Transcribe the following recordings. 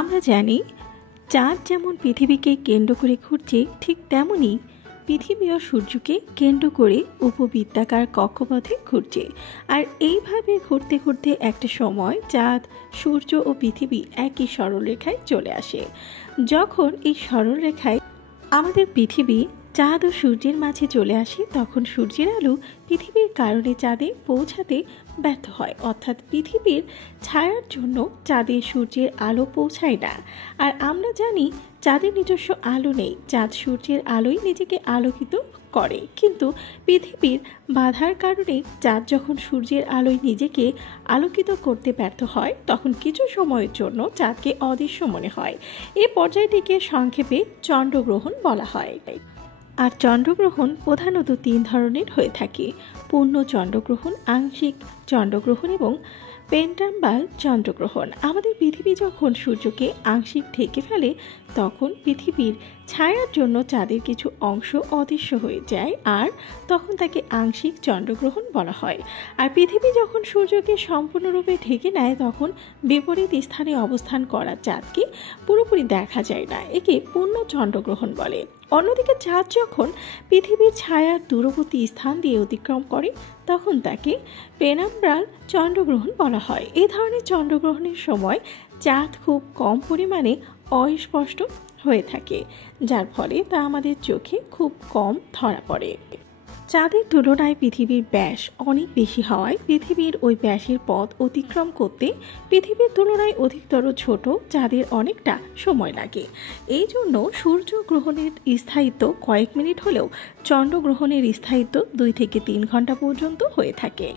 আমরা জানি চাঁদ যেমন পৃথিবীকে কেন্দ্র করে ঘুরছে, ঠিক তেমনি পৃথিবীও সূর্যকে কেন্দ্র করে উপবৃত্তাকার কক্ষপথে ঘুরছে। আর এইভাবে ঘুরতে ঘুরতে একটা সময় চাঁদ, সূর্য ও পৃথিবী একই সরলরেখায় চলে আসে। যখন এই সরলরেখায় আমাদের পৃথিবী চাঁদ ও সূর্যের মাঝে চলে আসে, তখন সূর্যের আলো পৃথিবীর কারণে চাঁদে পৌঁছাতে ব্যর্থ হয়, অর্থাৎ পৃথিবীর ছায়ার জন্য চাঁদে সূর্যের আলো পৌঁছায় না। আর আমরা জানি চাঁদের নিজস্ব আলো নেই, চাঁদ সূর্যের আলোই নিজেকে আলোকিত করে। কিন্তু পৃথিবীর বাধার কারণে চাঁদ যখন সূর্যের আলোয় নিজেকে আলোকিত করতে ব্যর্থ হয়, তখন কিছু সময়ের জন্য চাঁদকে অদৃশ্য মনে হয়। এই পর্যায়টিকে সংক্ষেপে চন্দ্রগ্রহণ বলা হয়। আর চন্দ্রগ্রহণ প্রধানত 3 ধরনের হয়ে থাকে: পূর্ণ চন্দ্রগ্রহণ, আংশিক চন্দ্রগ্রহণ এবং পেন্টাম্বাল চন্দ্রগ্রহণ। আমাদের পৃথিবী যখন সূর্যকে আংশিক ঢেকে ফেলে, তখন পৃথিবীর ছায়ার জন্য চাঁদের কিছু অংশ অদৃশ্য হয়ে যায়, আর তখন তাকে আংশিক চন্দ্রগ্রহণ বলা হয়। আর পৃথিবী যখন সূর্যকে সম্পূর্ণরূপে ঢেকে নেয়, তখন বিপরীত স্থানে অবস্থান করা চাঁদকে পুরোপুরি দেখা যায় না, একে পূর্ণ চন্দ্রগ্রহণ বলে। অন্যদিকে চাঁদ যখন পৃথিবীর ছায়ার দূরবর্তী স্থান দিয়ে অতিক্রম করে, তখন তাকে পেনাম্ব্রাল চন্দ্রগ্রহণ বলা হয়। এই ধরনের চন্দ্রগ্রহণের সময় চাঁদ খুব কম পরিমাণে অস্পষ্ট হয়ে থাকে, যার ফলে তা আমাদের চোখে খুব কম ধরা পড়ে। চাঁদের তুলনায় পৃথিবীর ব্যাস অনেক বেশি হওয়ায় পৃথিবীর ওই ব্যাসের পথ অতিক্রম করতে পৃথিবীর তুলনায় অধিকতর ছোট চাঁদের অনেকটা সময় লাগে। এই জন্য সূর্যগ্রহণের স্থায়িত্ব কয়েক মিনিট হলেও চন্দ্রগ্রহণের স্থায়িত্ব 2 থেকে 3 ঘন্টা পর্যন্ত হয়ে থাকে।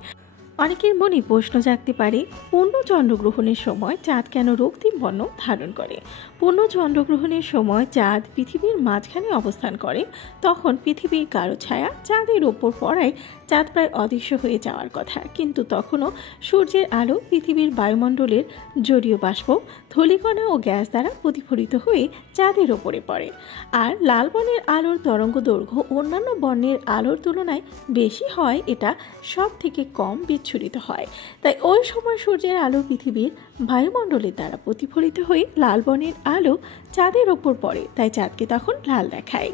অনেকের মনে প্রশ্ন জাগতে পারে, পূর্ণ চন্দ্রগ্রহণের সময় চাঁদ কেন রক্তিম বর্ণ ধারণ করে? পূর্ণ চন্দ্রগ্রহণের সময় চাঁদ পৃথিবীর মাঝখানে অবস্থান করে। তখন পৃথিবীর কালো ছায়া চাঁদের ওপর পড়ায় চাঁদ প্রায় অদৃশ্য হয়ে যাওয়ার কথা, কিন্তু তখনও সূর্যের আলো পৃথিবীর বায়ুমণ্ডলের জলীয় বাষ্প, ধূলিকণা ও গ্যাস দ্বারা প্রতিফলিত হয়ে চাঁদের ওপরে পড়ে। আর লাল বর্ণের আলোর তরঙ্গ দৈর্ঘ্য অন্যান্য বর্ণের আলোর তুলনায় বেশি হয়, এটা সব থেকে কম বিচ্ছুরিত হয়। তাই ওই সময় সূর্যের আলো পৃথিবীর বায়ুমণ্ডলের দ্বারা প্রতিফলিত হয়ে লাল বর্ণের আলো চাঁদের ওপর পড়ে, তাই চাঁদকে তখন লাল দেখায়।